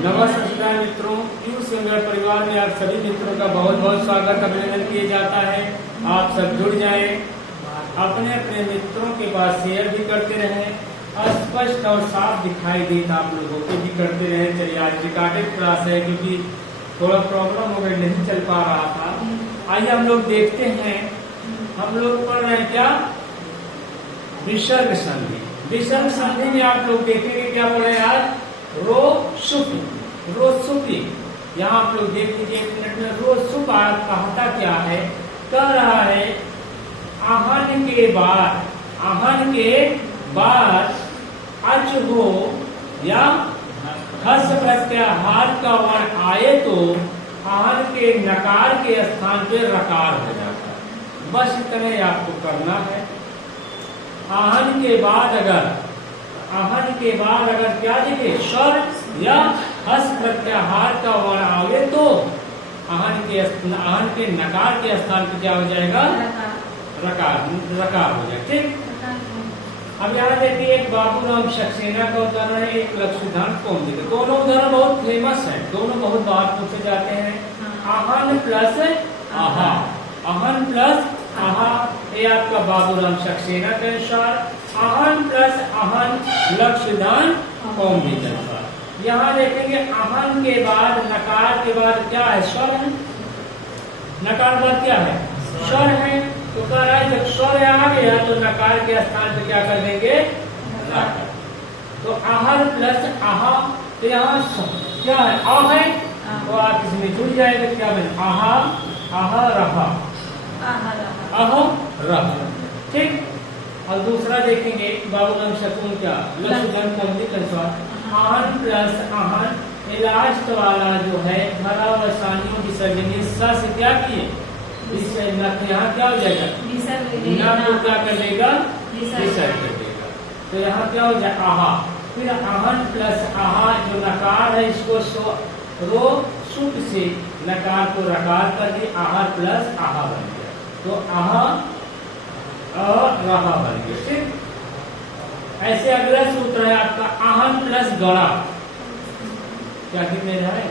नमस्कार मित्रों, Q singer परिवार में आप सभी मित्रों का बहुत बहुत स्वागत अभिनंदन किया जाता है। आप सब जुड़ जाएं, अपने अपने मित्रों के पास शेयर भी करते रहें, स्पष्ट और साफ दिखाई दे तो आप लोगों को भी करते रहें। चलिए, आज रिकॉर्डेड क्लास है क्योंकि थोड़ा प्रॉब्लम हो गई, नहीं चल पा रहा था। आइए हम लोग देखते हैं, हम लोग पढ़ रहे हैं क्या, विसर्ग संधि। विसर्ग संधि में आप लोग देखेंगे क्या पढ़े आज, रो सुपी। यहाँ आप लोग देख लीजिए एक मिनट में, रो सुप कहता क्या है, कह रहा है आहन के बाद अच हो या हस प्रत्याहार का वर्ण आए तो आहन के नकार के स्थान पे रकार हो जाता है। बस इतना ही आपको करना है। आहन के बाद अगर क्या दिखे, स्वर या हस प्रत्याहार का वर्ण आवे तो आहन के नकार के स्थान पे क्या हो जाएगा, रकार हो जाएगा। ठीक, अब यहाँ देखिए, एक बाबूराम सक्सेना का उदाहरण है, एक लक्ष्मीकांत कौमुदी का। दोनों उदाहरण बहुत फेमस है, दोनों बहुत बार पूछे जाते हैं। आहन प्लस आहा, आहन प्लस आहा, ये आपका बाबूराम सक्सेना के अनुसार। आहन प्लस आहन लक्ष्मीकांत कौमुदी के अनुसार। यहाँ देखेंगे आहन के बाद नकार के बाद क्या है, स्वर है। नकार बाद क्या है, स्वर है। तो कह रहा है जब स्वर आ गया तो नकार के स्थान पे क्या कर देंगे, रकार। तो आहर प्लस आहा, तो यहाँ क्या है, आ है, तो आप इसमें जुड़ जाएगा, क्या बने, आहा आहा रहा, आहा रहा। ठीक, और दूसरा देखेंगे बाबूराम शकुन क्या, लक्ष्मीकांत कौमुदी के अनुसार। आहन प्लस आहन, लास्ट वाला जो है धरा व सानियों विसर्जनीय स से क्या किए, यहाँ क्या हो जाएगा, ना को क्या कर देगा, विसर्ग कर देगा। तो यहाँ क्या हो जाए, आहा। फिर आहन प्लस आहा जो नकार है, इसको रो सुप से नकार को रकार कर दिए, आहर प्लस आहा बन गया। तो आहा और रहा बन गया। ठीक, ऐसे अगला सूत्र है आपका आहन प्लस गड़ा। क्या कितने है,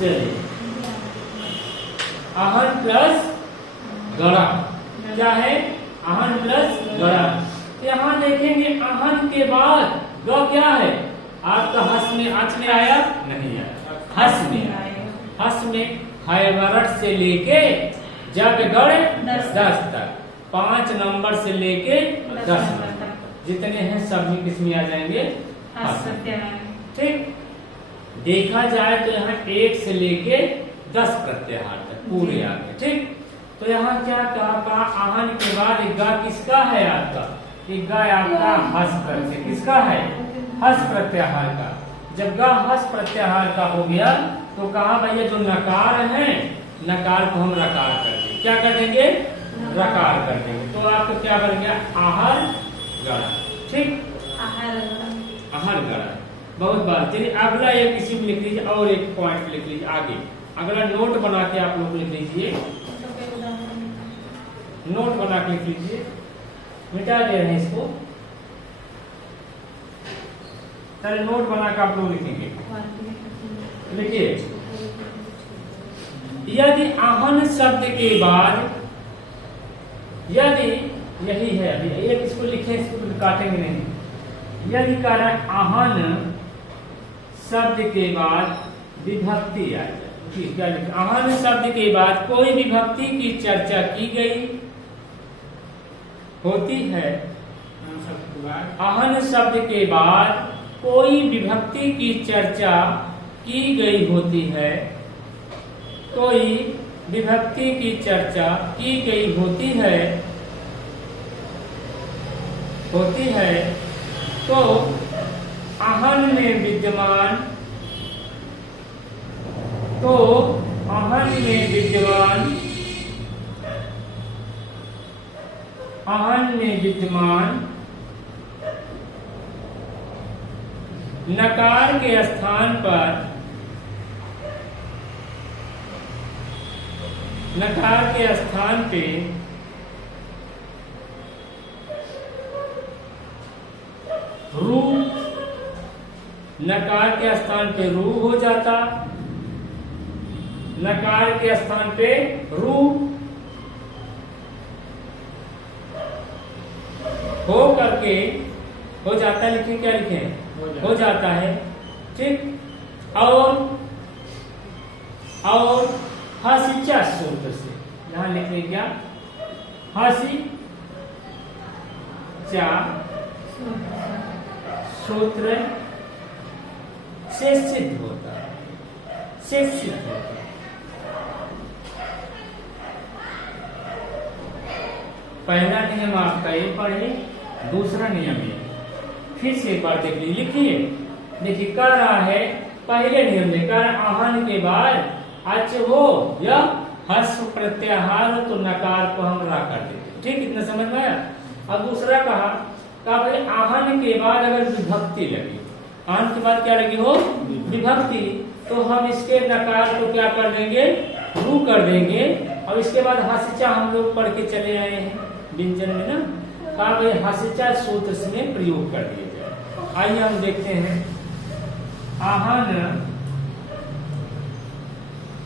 चलिए, आहन प्लस गड़ा क्या है, आहन प्लस गड़ा। यहाँ देखेंगे आहन के बाद ग क्या है, आपका हस में, अच में आया नहीं आया, हस में आया। हस में हैवरट से लेके जब गढ़ 10 तक, 5 नंबर से लेके 10 नंबर तक जितने हैं सभी किसमें आ जाएंगे, हस। ठीक, देखा जाए तो यहाँ 1 से लेके 10 प्रत्याहार तक पूरे आ गए। ठीक, तो यहाँ क्या कहा, आहन के बाद गा किसका है आपका, गा आपका हस प्रत्यय, किसका है, हस प्रत्याहार का। जब गा हस प्रत्याहार का हो गया तो कहा भैया जो नकार है, नकार को हम रकार कर देंगे, क्या कर देंगे, रकार कर देंगे। तो आपको क्या बन गया, आहर गड़ा। ठीक, आहर गड़ा बहुत बार। चलिए अगला एक इसी में लिख लीजिए, और एक पॉइंट लिख लीजिए आगे, अगला नोट बना के आप लोग लिख लीजिए, नोट बना के लिख लीजिए, मिटा दे रहे हैं इसको। चलिए नोट बना के आप लोग लिखेंगे, लिखिए, यदि आहन शब्द के बाद, यदि यही है, अभी एक इसको लिखे, इसको काटेंगे नहीं। यदि कह रहा है आहन शब्द के बाद विभक्ति आ जाए, क्या लिखे, आहन शब्द के बाद कोई विभक्ति की चर्चा की गई होती है। आहन शब्द के बाद कोई विभक्ति की चर्चा की गई होती है, कोई विभक्ति की चर्चा की गई होती है तो आहन में विद्यमान, तो आहन में विद्यमान नकार के स्थान पर, नकार के स्थान पे नकार के स्थान पे रू हो जाता, नकार के स्थान पे रू हो करके हो जाता है, लिखे क्या लिखे हो जाता है, ठीक। और हसिचा सूत्र से यहां लिखे क्या, हसिचा सूत्र से सिद्ध होता है, से सिद्ध होता है। पहला नियम आपका ये पढ़े, दूसरा नियम ये फिर से एक बार देख लीजिए, लिखिए। देखिए कह रहा है पहले नियम में कह रहा आहन के बाद अच हो या हस्व प्रत्याहार तो नकार को हम रा कर देते, ठीक, इतना समझ में आया। अब दूसरा कहा भाई आहन के बाद अगर विभक्ति लगी, आहन के बाद क्या लगी हो विभक्ति, तो हम इसके नकार को क्या कर देंगे, रू कर देंगे। और इसके बाद हसिचा हम लोग पढ़ के चले आए हैं व्यंजन में ना, कहा भाई हसिचा सूत्र में प्रयोग कर दिया जाए। आइए हम देखते हैं, आहन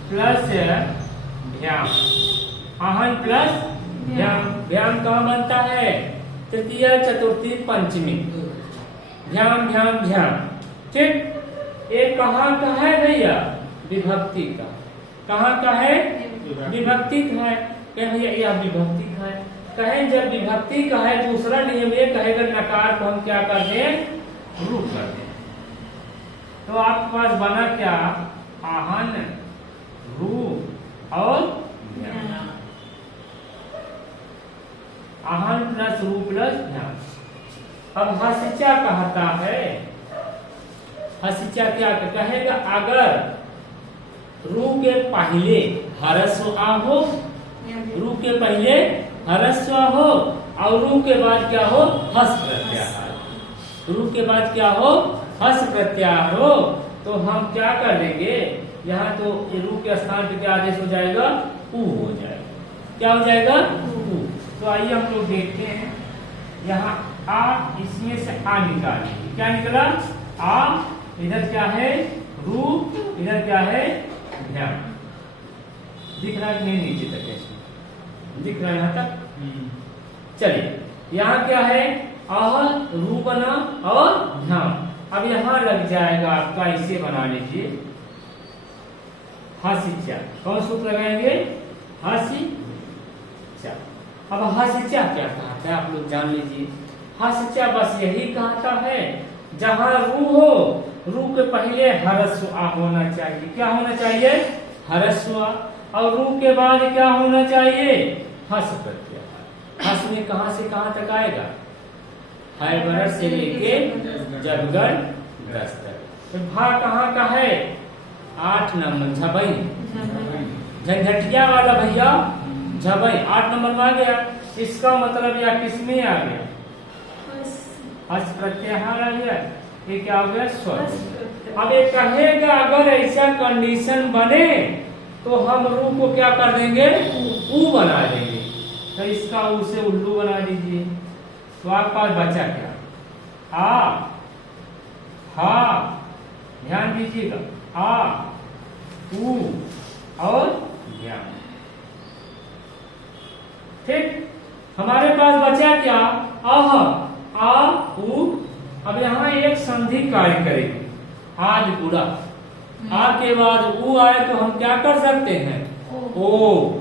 प्लस भ्याम, आहन प्लस भ्याम, भ्याम कहाँ बनता है, तृतीय चतुर्थी पंचमी, भ्याम भ्याम भ्याम, ठीक। ये कहाँ का है भैया, विभक्ति का, कहाँ का है विभक्ति का है, भैया यह विभक्ति का है। कहे जब विभक्ति का है, दूसरा नियम ये कहेगा नकार को हम क्या कर दें, रू कर दें। तो आपके पास बना क्या, आहन रू और भ्याम, आहन प्लस रू प्लस भ्याम। अब हसिचा कहता है, हसिचा क्या कहेगा, अगर रू के पहले हरस्व आ हो, रू के पहले हरस्व हो और रू के बाद क्या हो, हस प्रत्याहार, रू के बाद क्या हो, हस प्रत्याहार हो, तो हम क्या कर देंगे, यहाँ तो रू के स्थान पे क्या आदेश हो जाएगा, ऊ हो जाएगा, क्या हो जाएगा, ऊ। तो आइए हम लोग देखते हैं, यहाँ आ, इसमें से आ निकालेंगे, क्या निकला, आ, इधर क्या है रू, इधर क्या है भ्याम, दिख रहा है नहीं, नीचे तक ऐसे दिख रहा है यहाँ तक। चलिए यहाँ क्या है, आह रू बना और भ्याम। अब यहाँ लग जाएगा आपका, इसे बना लीजिए हसिचा, कौन सूत्र लगाएंगे, हसिचा। अब हसिचा क्या कहता है आप लोग जान लीजिए, हसिचा बस यही कहता है जहां रू हो, रू के पहले हरस्व आ होना चाहिए, क्या होना चाहिए, हरस्व, और रू के बाद क्या होना चाहिए, हस प्रत्याहार। हस में कहां से कहां तक आएगा, हैबर से लेके जबगढ़ दस तक। तो भा कहाँ का है, 8 नंबर झबई, झंझटिया वाला भैया झबई 8 नंबर में आ गया। इसका मतलब या किसमें आ गया, हस प्रत्याहार आ गया, ये क्या हो गया, स्वर। अब ये कहेगा अगर ऐसा कंडीशन बने तो हम रू को क्या कर देंगे, ऊ बना देंगे। तो इसका ऊ से उल्लू बना दीजिए। तो आपके पास बचा क्या, आ, हा, ध्यान दीजिएगा, आ, ऊ और ज्ञान, ठीक। हमारे पास बचा क्या, आह, आ, ऊ। अब यहाँ एक संधि कार्य करेगी, आज गुड़ा, आ के बाद ऊ आए तो हम क्या कर सकते हैं, ओ,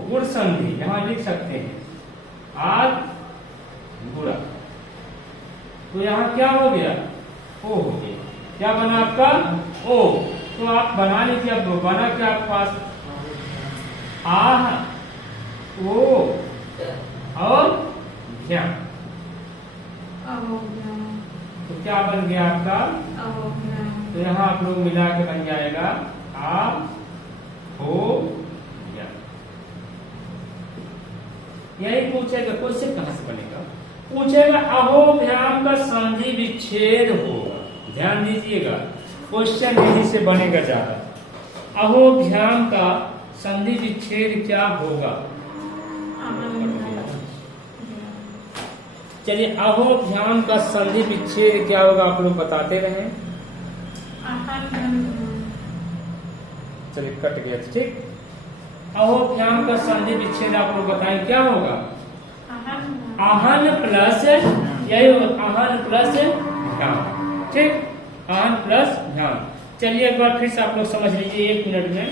गुड़ संधि यहाँ लिख सकते हैं, आज गुड़ा। तो यहाँ क्या हो गया, ओ हो गया, क्या बना आपका, ओ। तो आप बना लीजिए, अब बना क्या आपके पास, आह, ओ और ज्ञान। तो क्या बन गया आपका, तो यहाँ आप लोग मिला के बन जाएगा आ, हो, ज्ञान। यही पूछेगा, क्वेश्चन कहां से बनेगा, पूछेगा अहो भ्याम का संधि विच्छेद होगा। ध्यान दीजिएगा, क्वेश्चन यही से बनेगा ज्यादा, अहो भ्याम का संधि विच्छेद क्या होगा। चलिए अहो भ्याम का संधि विच्छेद क्या होगा, आप लोग बताते रहे। चलिए कट गया, ठीक। अहोभ्याम का संधि विच्छेद आप लोग बताएं क्या होगा? आहन प्लस, यही आहन प्लस ध्यान, ठीक, आहन प्लस ध्यान। चलिए एक बार फिर से आप लोग समझ लीजिए 1 मिनट में।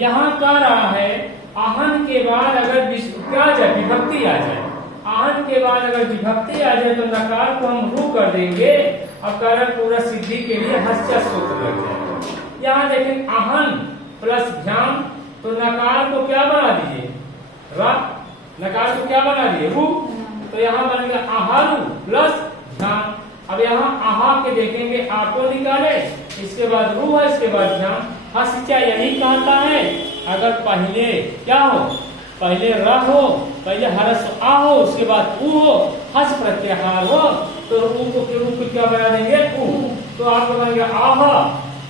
यहाँ कह रहा है आहन के बाद अगर क्या आ जाए, विभक्ति आ जाए, आहन के बाद अगर विभक्ति आ जाए तो नकार को हम रू कर देंगे और कारण पूरा सिद्धि के लिए हस्या सूत्र लग जाएगा। यहाँ देखें आहन प्लस ध्यान, तो नकार को क्या बना दीजिए? रा। नकार को क्या बना दिए? रू। तो यहाँ बन गया आहारू प्लस ध्यान। अब यहाँ आहा के देखेंगे, आ को निकाले, इसके बाद रू है, इसके बाद ध्यान। हस्या यही कहता है अगर पहले क्या हो, पहले र हो, पहले हरस आ हो, उसके बाद ऊ हो, हस प्रत्याहार हो, तो ऊ को के रूप में क्या बना देंगे? ऊ। तो आपको बन गया आहा,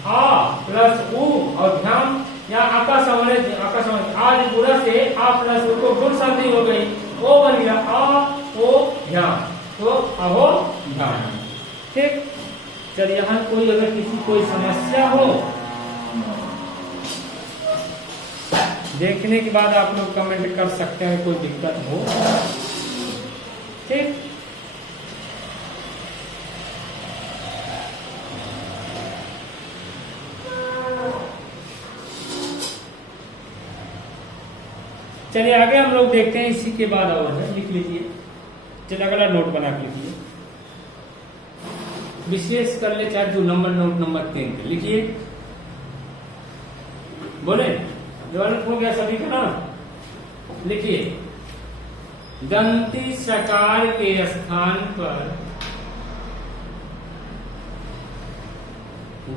आ प्लस ऊ और ध्यान। यहाँ आकाश आज पूरा से आ प्लस ऊ को गुण संधि हो गई, ओ बन गया आ ओ ध्यान, तो अहो ध्यान, ठीक। चलिए यहाँ कोई अगर किसी कोई समस्या हो, देखने के बाद आप लोग कमेंट कर सकते हैं, कोई दिक्कत हो, ठीक। चलिए आगे हम लोग देखते हैं, इसी के बाद और है, लिख लीजिए। चलिए अगला नोट बना के लिखिए, विशेष कर ले, चाहे जो नंबर नोट नंबर 3 पे लिखिए। बोले डेवलप हो गया सभी का नाम? लिखिए दंती सकार के स्थान पर,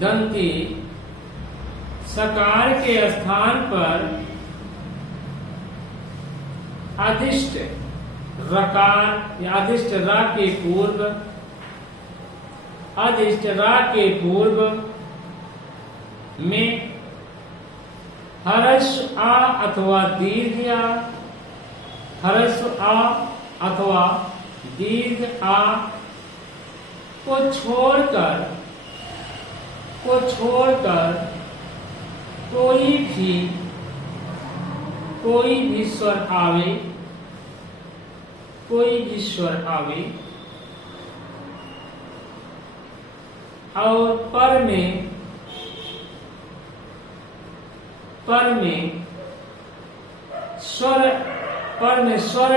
दंती सकार के स्थान पर अधिष्ठ रकार या अधिष्ठ रा के पूर्व, अधिष्ठ रा के पूर्व में हर्ष आ अथवा दीर्घ आ, हर्ष आ अथवा दीर्घ आ को छोड़कर कोई भी स्वर आवे, कोई भी स्वर आवे और पर में स्वर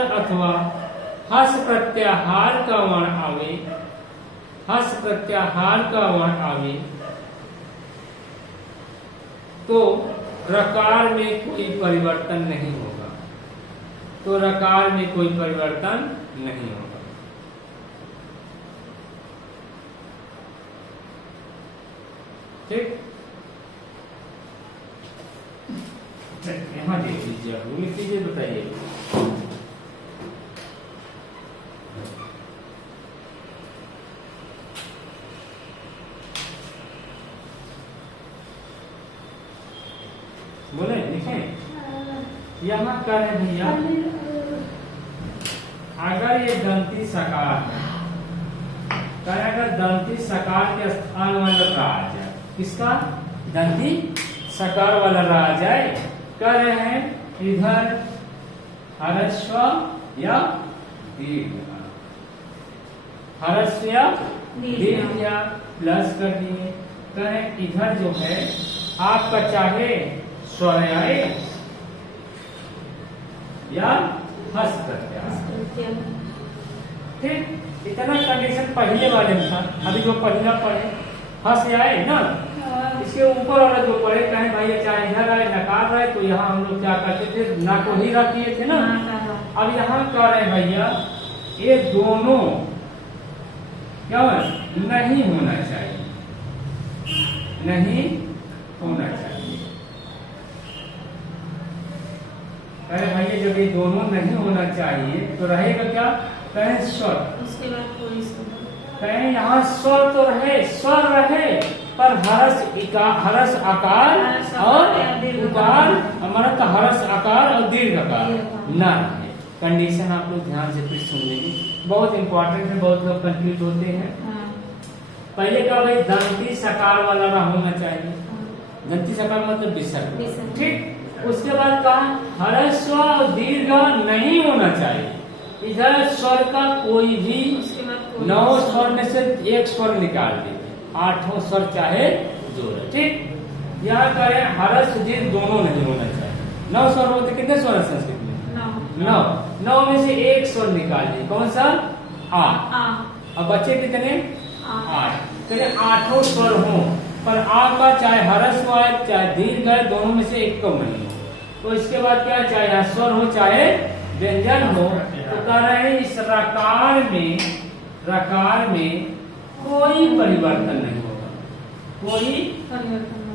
अथवा हस प्रत्याहार का वर्ण आवे, हस प्रत्याहार का वर्ण आवे, तो रकार में कोई परिवर्तन नहीं होगा, तो रकार में कोई परिवर्तन नहीं होगा, ठीक। यहाँ देख लीजिए, आप लिख लीजिए, बताइए। बोले लिखें, यहाँ क्या है भैया, अगर ये दंती सकार है, अगर दंती सकार के स्थान वाला रा आ जाए, किसका? दंती सकार वाला रा आ जाए, कह रहे हैं इधर हर्स्व या दीर्घ, हर्स्व या दीर्घ या प्लस कर दिए। कह रहे इधर जो है आपका चाहे स्वर आए या हस प्रत्याहार, ठीक। इतना कंडीशन पहले वाले में था, अभी जो पहला पढ़े हस आए ना, इसके ऊपर वाला जो पढ़े कहें भाई चाहे इधर आए नकार आए, तो यहाँ हम लोग क्या करते थे, ना को ही रख दिए थे ना। अब यहाँ कह रहे भैया ये दोनों क्या नहीं होना चाहिए, नहीं होना चाहिए। अरे भैया जब ये दोनों नहीं होना चाहिए तो रहेगा क्या? कहें स्वर, उसके बाद कोई स्वर, कहें यहाँ स्वर तो रहे, स्वर रहे, पर हरस आकार और उकार, हमारा तो हरस आकार और दीर्घ आकार ना रहे। कंडीशन आप लोग ध्यान से फिर सुन लेंगे, बहुत इंपॉर्टेंट है, बहुत लोग कंफ्यूज होते हैं। पहले का भाई दंती सकार वाला ना होना चाहिए, दंती सकार मतलब विसर्ग, ठीक। उसके बाद कहा ह्रस्व और दीर्घ नहीं होना चाहिए। इधर स्वर का कोई भी 9 स्वर में से एक स्वर निकाल दीजिए, 8 स्वर चाहे जोड़े, ठीक। यहाँ करें ह्रस्व दीर्घ दोनों नहीं होना चाहिए। 9 स्वर होते कितने स्वर है संस्कृत में? 9 में से एक स्वर निकाल दीजिए, कौन सा? आ। अब बच्चे कितने? 8। तो 8 स्वर हो, पर आ का चाहे ह्रस्व आए चाहे दीर्घ आए, दोनों में से एक कम नहीं हो। तो इसके बाद क्या, चाहे स्वर हो चाहे व्यंजन हो, तो कह रहे हैं इस रकार में कोई परिवर्तन नहीं होगा, कोई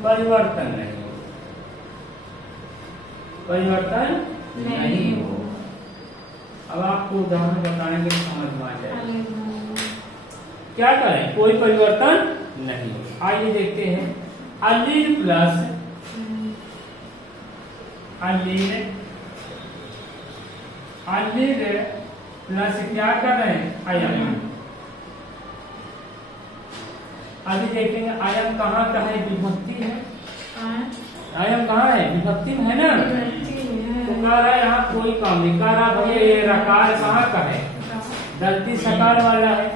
परिवर्तन नहीं होगा, परिवर्तन नहीं होगा। अब आपको उदाहरण बताएंगे समझ में आ जाएगा। क्या करें? कोई परिवर्तन नहीं होगा। आइए देखते हैं, अलील प्लस अलील प्लस क्या कर रहे हैं? अयम। अभी देखेंगे अयम कहाँ का है? विभक्ति है। अयम कहाँ है? विभक्ति में है ना। तो कह रहा है यहाँ कोई काम नहीं, कह रहा भैया ये रकार कहाँ का है? दंती सकार वाला है।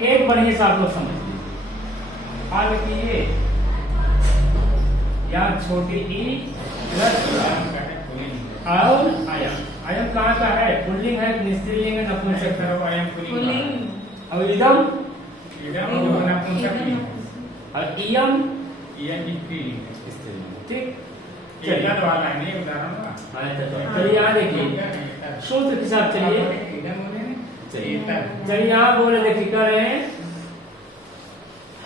एक बढ़िया सा आप लोग समझिए, हाल की ये या छोटी ई प्लस और अयम। अयम कहाँ का है? पुल्लिंग है, स्त्रीलिंग है, नपुंसक है? अयम पुल्लिंग। और इदम और इयम स्त्रीलिंग, ठीक। चलिए यहाँ देखिए सूत्र के साथ चलिए यहाँ बोले देखिए कर रहे हैं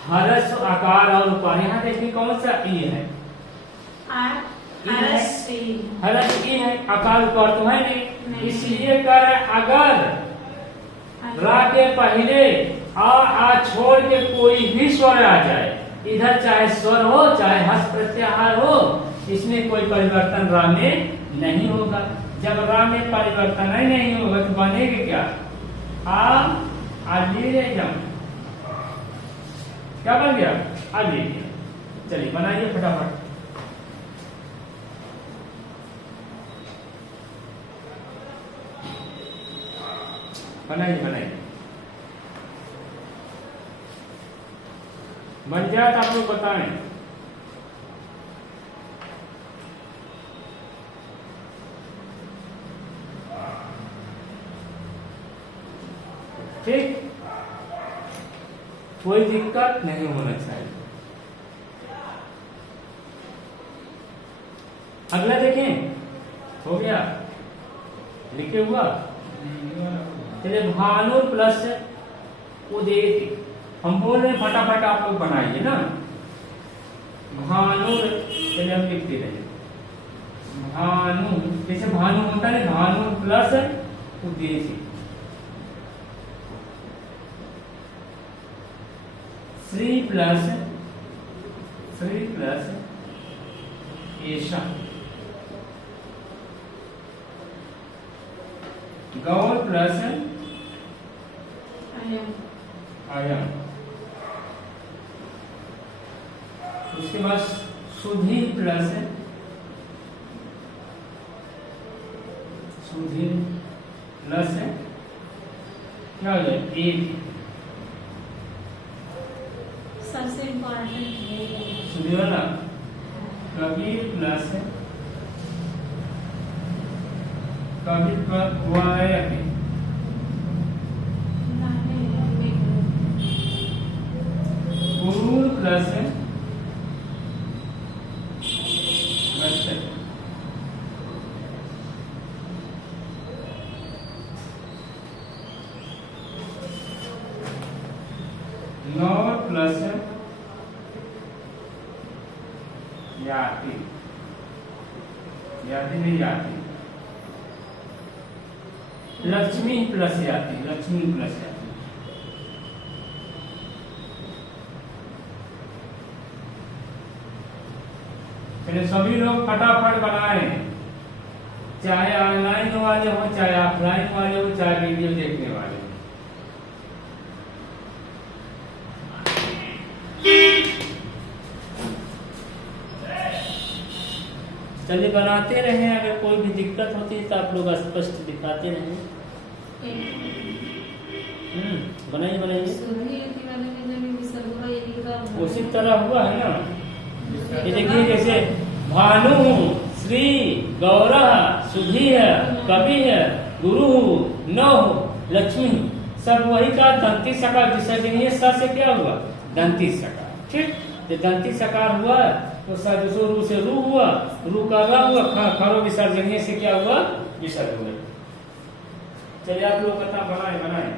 ह्रस्व आकार और उपार। यहाँ देखिए कौन सा ई है? ह्रस्व ई है, आकार उपार तो है नहीं, इसलिए कर अगर रा के पहले आ छोड़ के कोई भी स्वर आ जाए, इधर चाहे स्वर हो चाहे हस्त प्रत्याहार हो, इसमें कोई परिवर्तन रा में नहीं होगा। जब रा में परिवर्तन ही नहीं होगा तो बनेगा क्या? अलीयम। क्या बन गया? अलीयम। चलिए बनाइए फटाफट। बनाइए बन जाए तो आप लोग बताएं। ठीक, कोई दिक्कत नहीं होना चाहिए। अगला देखें, हो गया लिखे हुआ। चलिए भानु प्लस उदित, हम बोल रहे फटाफट आप लोग बनाइए ना। भानु, चलिए हम लिखते रहे भानु, जैसे भानु होता है भानु प्लस उद्देश्य, श्री प्लस ऐशा, गौर प्लस अयम, उसके बाद सुधीर प्लस क्या हो जाए? एक। सबसे इम्पोर्टेंट सुधीर वाला कबीर प्लस कबीर गुरु प्लस नौ प्लस याति, याति नहीं याति, लक्ष्मी प्लस याति, लक्ष्मी प्लस याति। चलिए सभी लोग फटाफट बनाएं, चाहे ऑनलाइन वाले हो चाहे ऑफलाइन वाले हो चाहे वीडियो देखने वाले हो। चलिए बनाते रहें, अगर कोई भी दिक्कत होती है तो आप लोग स्पष्ट दिखाते रहें। बनाइए बनाइए। उसी तरह हुआ है ना। ये देखिए जैसे भानु, श्री, गौरव, सुधी है, कवि है, गुरु, नौ, लक्ष्मी, सब वही का दंती सकार विसर्जनीय स से क्या हुआ? दंती सकार। ठीक, तो दंती सकार हुआ तो सो रू से रू हुआ, रू का रा हुआ, खरो विसर्जनीय से क्या हुआ? विसर्ग हुआ। चलिए आप लोग बता बनाए।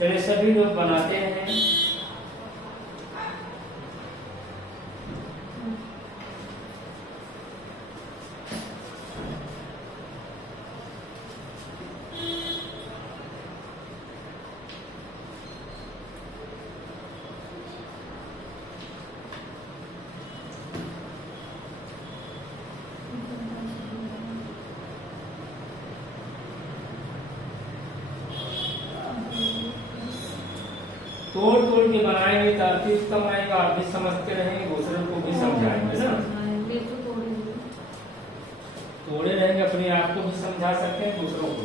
चलिए सभी लोग बनाते हैं। तोड़ के बनाएंगे तो अर्थ उत्तम आएगा। आप भी समझते रहेंगे, दूसरों को भी समझाएंगे ना। तोड़े रहेंगे, अपने आप को भी समझा सकते हैं, दूसरों को।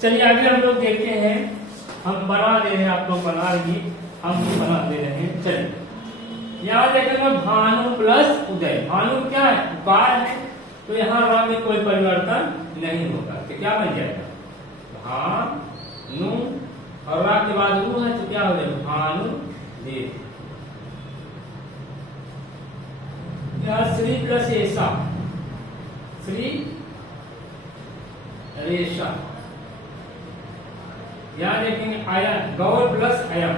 चलिए आगे हम लोग देखते हैं। हम बना दे रहे हैं, आप लोग बना रही, हम भी बना दे रहे हैं। चलिए यहाँ देखेंगे भानु प्लस उदय। भानु क्या है? उकार है, तो यहाँ रा में कोई परिवर्तन नहीं होगा, तो क्या बन जाएगा? भानु, और रा के बाद रू है तो क्या हो जाएगा? भानु देव। यहाँ श्री प्लस ऐसा, श्री रेशा। यहाँ देखेंगे आयन, गौर प्लस अयम,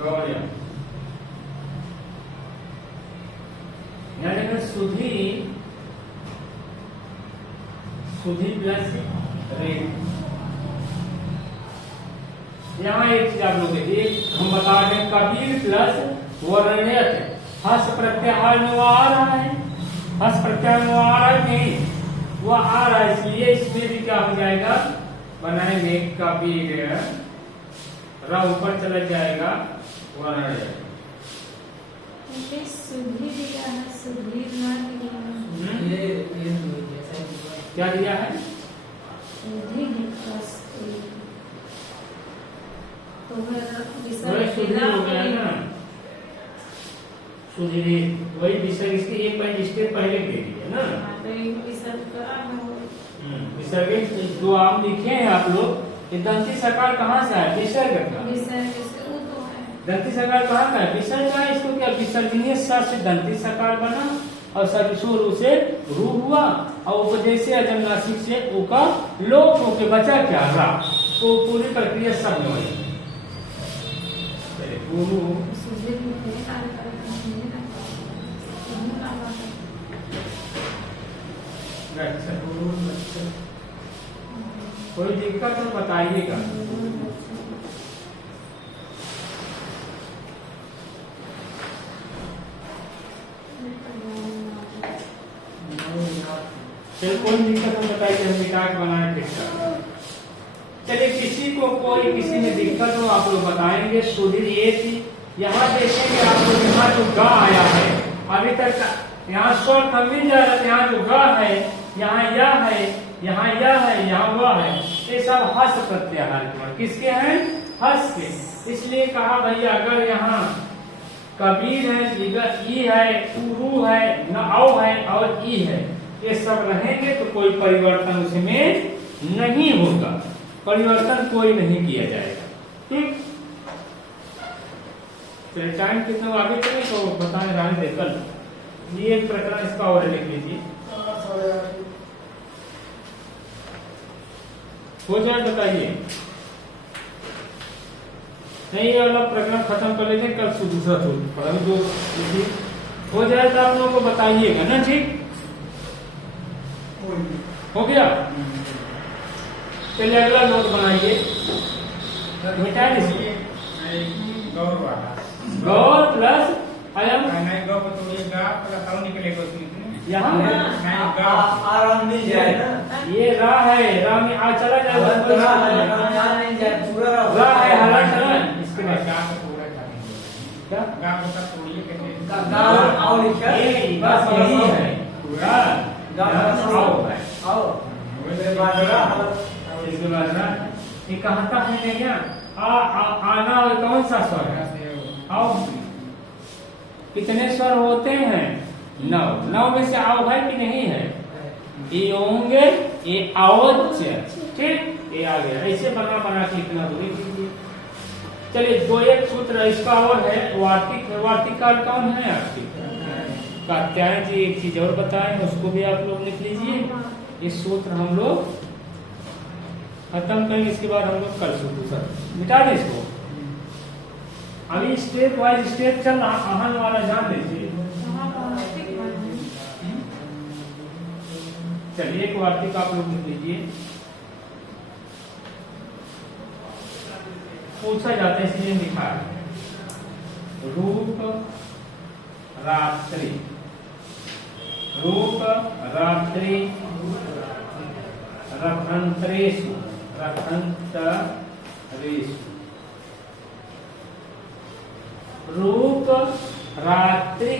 गौरयम। यहाँ देखेंगे सुधी, सुधी प्लस रे। यहाँ एक चीज आप लोग देखिए, हम बता दें कबीर प्लस वर्ण्यत। हस प्रत्याहार में वो आ रहा है, हस प्रत्याहार में वो आ रहा है नहीं, वो आ रहा है, इसलिए इसमें भी क्या हो जाएगा? बनाएंगे कबीर, र ऊपर चला जाएगा, वर्ण्यत। क्या दिया है? सुधी, वही विसर्ग, इसके एक पॉइंट स्टेप पहले दे दिए ना। विसर्ग जो आप लिखे हैं आप लोग, ये दंती सकार कहाँ से है? विसर्ग का। दंती सकार कहाँ का है? विसर्ग का। इसको क्या विसर्जनीय स से दंती सकार बना, और सविशोर से रू हुआ, और उपदेय से अजम नासिक से ऊ का लोप होके बचा क्या? रा। तो पूरी प्रक्रिया सब में हुई। कोई दिक्कत तो बताइएगा। चलिए कोई दिक्कत तो बताइए, हम मिटा के बनाए ठीक ठाक। चलिए किसी को कोई किसी में दिक्कत हो आप लोग बताएंगे। सुधीर ये थी, यहाँ देखेंगे आप लोग, यहाँ जो गा आया है अभी तक, यहाँ स्वर कम मिल जा रहा है, यहाँ जो गा है, यहाँ या है, यहाँ या है, यहाँ वह है, ये सब हस प्रत्याहार के। किसके हैं? हस के। इसलिए कहा भैया अगर यहाँ कबीर है, ई है, रू है, न औ है और ई है, ये सब रहेंगे तो कोई परिवर्तन उसमें नहीं होगा, परिवर्तन कोई नहीं किया जाएगा। ठीक, तो टाइम कितना आगे चले तो बताने रहने दे। कल ये एक प्रकरण इसका और लिख लीजिए, हो जाए बताइए। नहीं ये वाला प्रकरण खत्म कर लेते, कल से दूसरा जो हो जाए तो आप लोगों को बताइएगा ना। ठीक हो गया। पहले अगला नोट बनाइए, मिटा दीजिए। गौर प्लस अयम, यहाँ ये रा है, रा में आ चला जाएगा, रा है हरा चला। इसके बाद क्या आओ लिखा यही बस यही है पूरा आओ है। आओ इसके बाद ना ये कहता है नहीं क्या आना और कौन सा स्वर है आओ। कितने स्वर होते हैं 9। 9 में से आओ है कि नहीं है? ये होंगे ये आवच ठीक ये आ गया। ऐसे बना बना के इतना दूरी कीजिए। चलिए दो एक सूत्र इसका और है वार्तिक। वार्तिक काल कौन है आपकी? कात्यायन जी। एक चीज और बताएं उसको भी आप लोग लिख लीजिए। इस सूत्र हम लोग खत्म करेंगे इसके बाद हम लोग कल सूत्र सर मिटा दें इसको। अभी स्टेप वाइज स्टेप चल रहा आहन वाला जान लीजिए। चलिए एक वार्तिक आप लोग लिख लीजिए। पूछा जाता है इसलिए लिखा है रूप रात्रि। रूप रात्रि रथंतरेषु। रथंतरेषु रूप रात्रि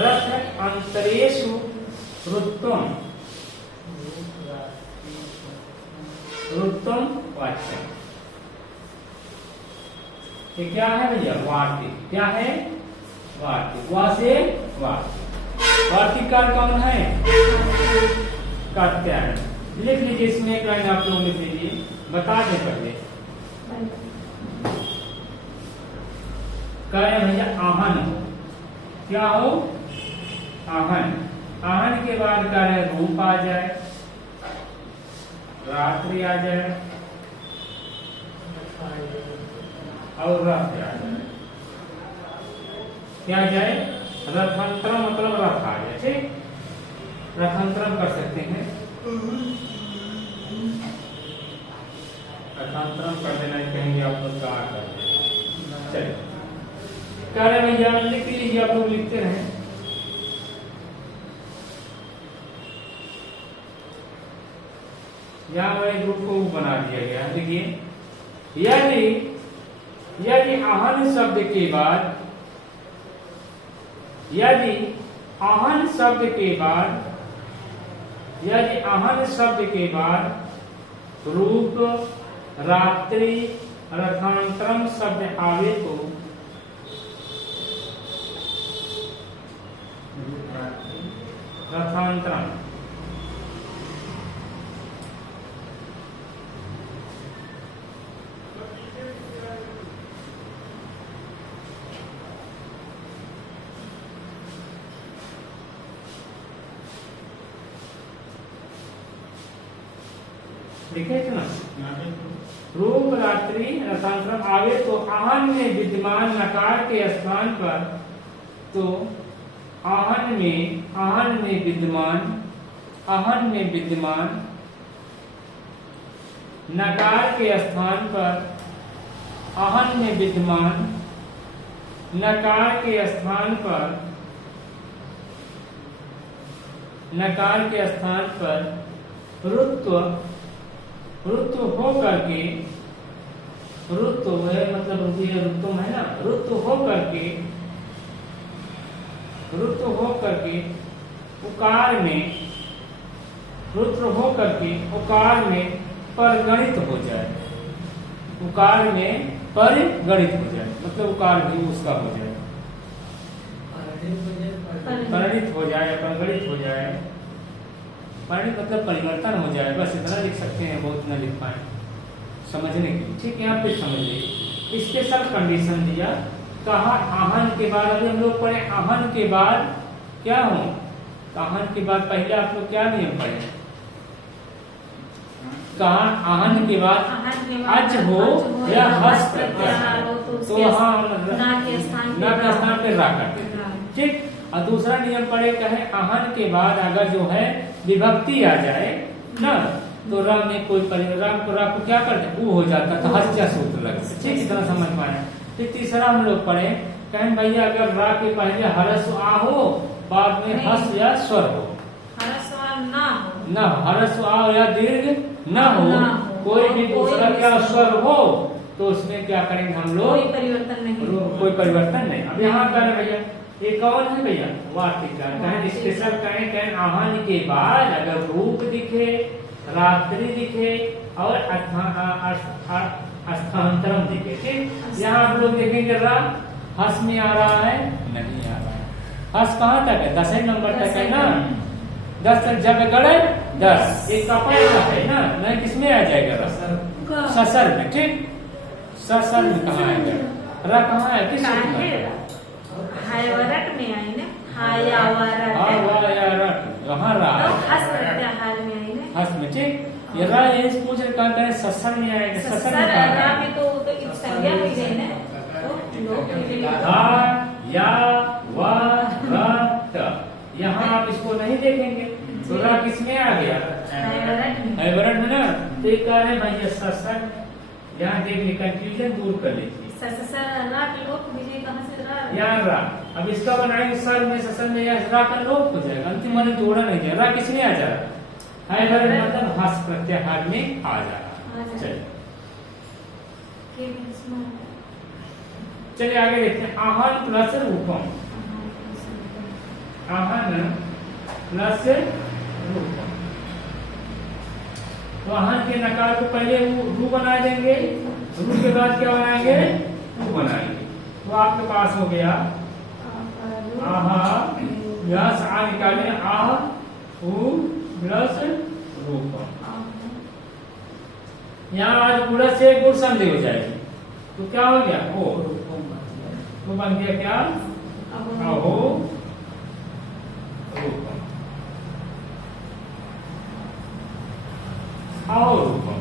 रथ अंतरेषु ऋतुम। ऋतुम वाच्य। ये क्या है भैया? वार्तिक। क्या है? वार्तिक। वा से वार्तिक। वार्तिक काल कौन है? कात्यायन। लिख लीजिए इसमें एक लाइन आप लोग लिख लीजिए। बता दे पहले कह रहे भैया आहन हो। क्या हो? आहन। आहन के बाद कह रहे रूप आ जाए, रात्रि आ जाए और रथ आ जाए। क्या आ जाए? रथांतरम मतलब रथ आ जाए। ठीक रथांतरम कर सकते हैं। रथांतरम कर देना कहेंगे आप लोग का कर देना। चलिए कह रहे भैया लिख लीजिए। आप लोग लिखते रहे। यहाँ मैं ग्रुप को बना दिया गया। देखिए यदि आहन शब्द के बाद यदि आहन शब्द के बाद रूप रात्रि रथांतरम शब्द आवे तो रथांतरम लिखे थे ना? रूप रात्रि रथांतरम आवे तो आहन में विद्यमान नकार के स्थान पर तो आहन में विद्यमान नकार के स्थान पर आहन में विद्यमान नकार के स्थान पर ऋतु हो करके ऋतु है मतलब ऋतुम है ना। ऋतु हो करके उकार में परिगणित हो जाए। उकार में परिगणित हो जाए मतलब उकार भी उसका हो जाए। परिणित हो जाए परिगणित हो जाए। परिणित मतलब परिवर्तन हो जाए। बस इतना लिख सकते हैं बहुत न लिख पाए समझने के लिए। ठीक है यहाँ पे समझ लीजिए। स्पेशल कंडीशन दिया कहा आहन के बाद। अभी हम लोग पढ़े आहन के बाद क्या हो? आहन के बाद पहले आप लोग क्या नियम पढ़े? कहा आहन के बाद अज हो या हस्त तो हम ना के स्थान पे रा करते। ठीक। और दूसरा नियम पढ़े कहे आहन के बाद अगर जो है विभक्ति आ जाए ना तो राम में कोई राम को क्या करते वो हो जाता था हस्या सूत्र लगता। ठीक इतना समझ पाए। फिर तीसरा हम लोग पढ़े कहें भैया अगर रा के पहले हरस्व आ हो बाद में हस या स्वर हो। हरस्व आ या दीर्घ न हो कोई भी दूसरा क्या स्वर हो तो उसमें क्या करेंगे हम लोग? कोई परिवर्तन नहीं। अब यहाँ क्या है भैया ये कौन है भैया? वार्तिका। कहें स्पेशल कहें आहान के बाद अगर रूप दिखे, रात्रि दिखे और स्थानांतरम दिखे, ठीक। यहाँ आप लोग देखेंगे रा हस में आ रहा है, नहीं आ रहा है। हस कहाँ तक है? 10 नंबर तक है ना। 10 तक जब गड़े 10 एक कपड़े का है ना, नहीं किसमें आ जाएगा? रा ससर में, ठीक। ससर में कहाँ आएगा? रा कहाँ है? किस में? हायवरट में आई ना, हायावरट। कहाँ रा? तो हस प्रत्याहार में आई ना, हस में, ठीक। ये रा ये पूछ रहे कहाँ करें? ससर में आएगा। ससर में कहाँ रा है? में तो एक संज्ञा मिल गई ना, तो लोग मिल गए। हा या वा रा त। यहाँ आप इसको नहीं देखेंगे तो रा किसमें आ गया? हायवरट में ना। तो एक कह रहे भैया ससर में। यहाँ देखिए कंफ्यूजन दूर कर लीजिए। यहाँ रा, अब इसका बनाएंगे सर में, ससर में, या रा का लोप हो जाएगा, अंतिम वाले जोड़ा नहीं जाएगा। रा किसमें आ जा रहा? हायवरट मतलब हस प्रत्याहार में आ जा रहा। चलिए चलिए आगे देखते हैं। आहन प्लस रूपम। आहन प्लस रूपम। तो आहन के नकार को पहले रू बना देंगे, रू के बाद क्या बनाएंगे? रू बनाएंगे। तो आपके पास हो गया आहा यस आ निकाले आह ऊ प्लस रूपम। यहाँ आज पूरा से गुण संधि हो जाएगी, तो क्या हो गया? ओ तो बन गया क्या? अहो रूपम। अहो रूपम।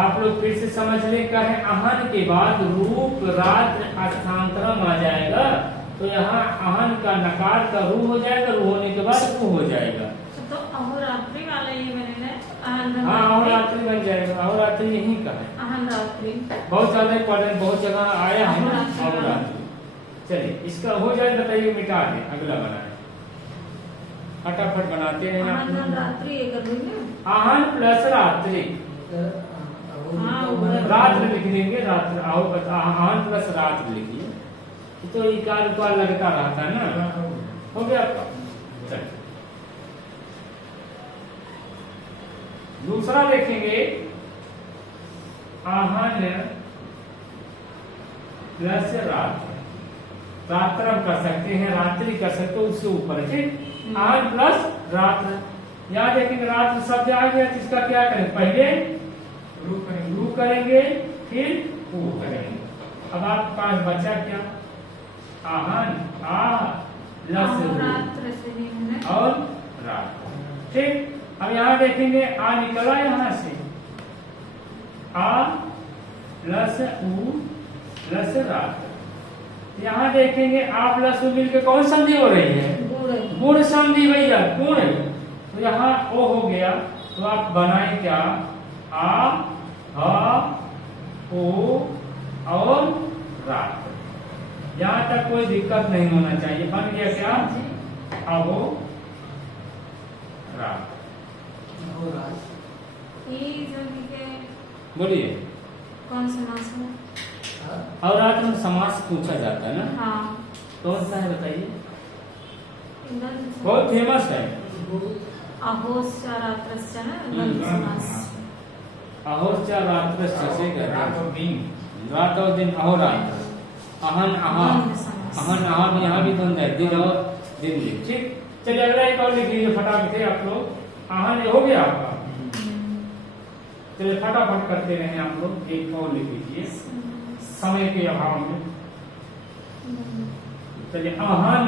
आप लोग फिर से समझ लें, कहे आहन के बाद रूप रात्र स्थानांतरम आ जाएगा, तो यहाँ आहन का नकार का रू हो जाएगा, रू होने के बाद रू हो जाएगा। तो अहोरात्रि वाला ये मैंने हाँ अहोरात्रि बन जाएगा। अहोरात्रि यही का है, अहोरात्रि बहुत ज्यादा इंपॉर्टेंट, बहुत जगह आया है ना अहोरात्रि। चलिए इसका हो जाए, बताइए मिटा दें, अगला बनाए फटाफट बनाते हैं। रात्रि आहन प्लस रात्रि, रात्र लिख देंगे। रात्र आहन प्लस रात्र लिखिए, तो इकार उकार लगता रहता है ना। हो गया आपका। चलिए दूसरा देखेंगे। आहन प्लस रात्र, रात्र कर सकते हैं, रात्रि कर सकते हो, उससे ऊपर, ठीक। आहन प्लस रात्र, यहाँ देखेंगे रात्र शब्द आ गया, तो इसका क्या करें? पहले रू करेंगे, फिर ऊ करेंगे। अब आपके पास बचा क्या? आहन आ प्लस और रात, ठीक। अब यहाँ देखेंगे आ निकला यहाँ से, आ प्लस ऊ प्लस रात। यहाँ देखेंगे आ प्लस ऊ मिलकर कौन संधि हो रही है? गुण संधि भैया, गुण। तो यहाँ ओ हो गया, तो आप बनाए क्या? आ हा ओ और रात। यहाँ तक कोई दिक्कत नहीं होना चाहिए। बन गया क्या? अहो रात। बोलिए कौन समास है? और रात में समास पूछा जाता है ना। हाँ। कौन सा है बताइए? बहुत फेमस है। अहोश्च रात्रश्च ना समास। अहोश्च रात्रश्च से रात और दिन अहोरात्र। अहन आहा, अहन आहा में यहाँ भी द्वंद्व है, दिन और दिन दिन, ठीक। चलिए अगला एक और लिख लीजिए फटाफट से आप लोग। आहन हो गया आपका। चलिए फटाफट करते रहे आप लोग, एक और लिख लीजिए समय के अभाव में। चलिए आहन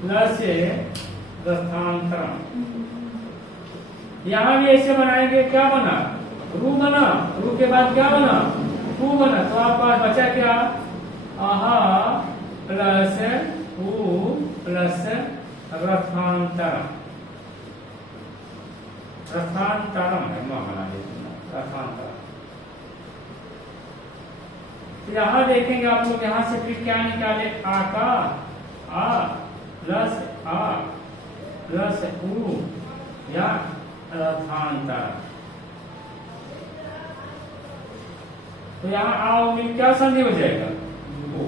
प्लस स्थानांतरण, यहाँ भी ऐसे बनाएंगे। क्या बना? रू बना, रू के बाद क्या बना? ऊ बना। तो आपके पास बचा क्या? आहा प्लस ऊ प्लस रथांतरम। रथांतरम है, मां बना देते रथांतरम। यहाँ देखेंगे आप लोग, यहाँ से फिर क्या निकाले? आ का आ प्लस ऊ या रथांतरम। तो यहाँ आओ मिल क्या संधि हो जाएगा ओ,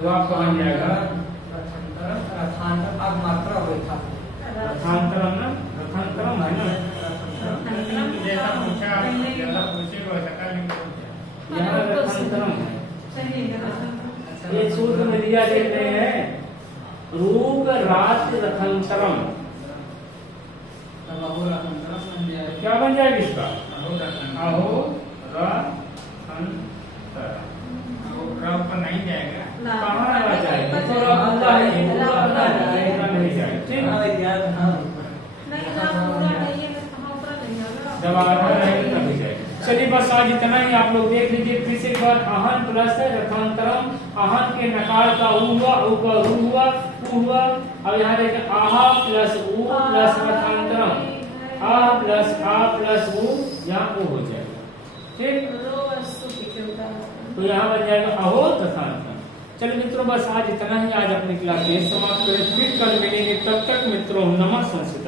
तो आपका बन जाएगा अब मात्रा हुई था रथांतरम ना, रथांतरम है ना, जैसा पूछा जैसा पूछे को वैसा लिखो। यहाँ रथांतरम है। सही है। ये सूत्र में दिया देते हैं रूप रात रथांतरम, क्या बन जाएगा इसका अहो रथांतरम, रब पर नहीं जाएगा। कहाँ आ जाएगा तो रब पूरा है, पूरा नहीं जाएगा। ठीक नहीं ना पूरा नहीं है, कहाँ पूरा नहीं होगा। जब आधा रहेगा तभी जाएगा। चलिए बस आज इतना ही, आप लोग देख लीजिए फिर से एक बार। आहन प्लस रथांतरम, आहन के नकार का ऊ हुआ, ऊ का रू हुआ, ऊ हुआ। अब यहाँ देखिए आहा प्लस ऊ प्लस रथांतरम, आ प्लस ऊ, यहाँ ऊ हो जाएगा। ठीक, तो यहाँ बन जाएगा अहो रथांतरम। चलिए मित्रों बस आज इतना ही, आज अपनी क्लास समाप्त करें, फिर कल मिलेंगे। तब तक मित्रों नमः संस्कृत।